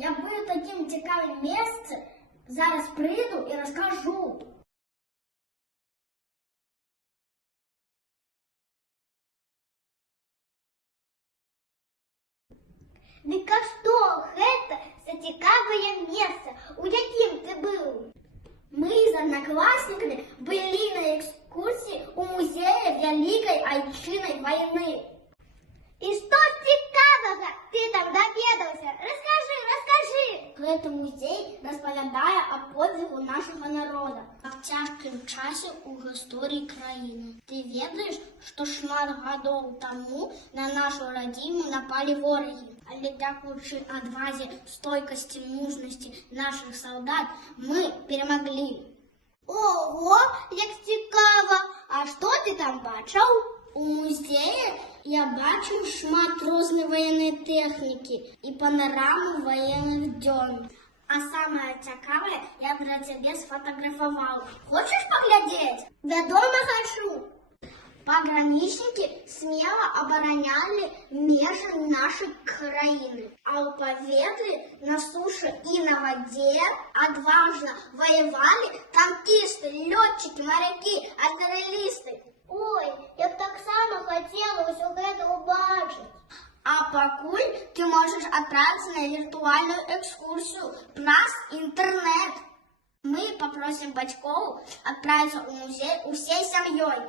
Я буду таким цікавим місцем. Зараз прийду і розкажу. Дык а што гэта за цікавае месца, у якім ты быў? Мы з аднакласнікамі былі на экскурсіі ў музеі Вялікай Айчыннай вайны. І што цікавага ты там даведаўся? Расскажы! Гэты музей распавядае о подвигу нашага народа в цяжкім часе ў гісторыі краіны. Ты ведаеш, што шмат гадоў таму на нашу радзіму напалі ворагі, але дзякуючы адвазе, стойкасці, мужнасці нашых салдат мы перамаглі. Ого, як цікава! А што ты там бачыў? У музеі я бачыў шмат рознай военнай тэхнікі і панораму военных дзён. А самае цікавае я пра цябе сфотаграфаваў. Хочаш паглядзець? Вядома, хачу! Пагранічнікі смела абаранялі межы нашай краіны, а ў паветры, на сушы і на вадзе адважна ваявалі танкісты, лётчыкі, марякі, артылерысты. Ой, я б таксама хацела ўсё гэта ўбачыць. А пакуль ты можаш адправіцца на віртуальную экскурсію праз інтэрнэт. Мы папросім бацькоў адправіцца ў музей усей сям'ёй.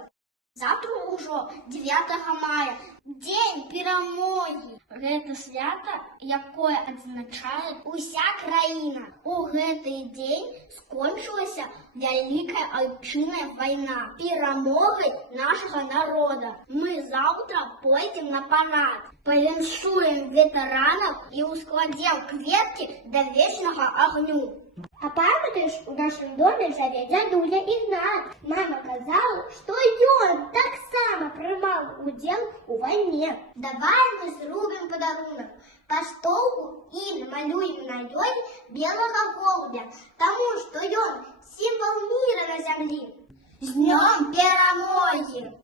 Завтра ўжо 9 мая, дзень перамогі. Гэта свята, якое адзначае уся краіна. У гэты дзень скончылася Вялікая Айчынная вайна, перамогай нашага народа. Мы заўтра пойдзем на парад, павіншуем ветэранаў і ўскладзем кветкі да вечнага агню. А памятаеш, у нашым доме жыве дзядуля Ігнат. Мама казала, што ён таксама прымаў удзел у вайне. Давай мы зробім падарунак паштоўку і намалюем на ёй белага голубя, таму што ён сімвал міра на зямлі. З днём перамогі!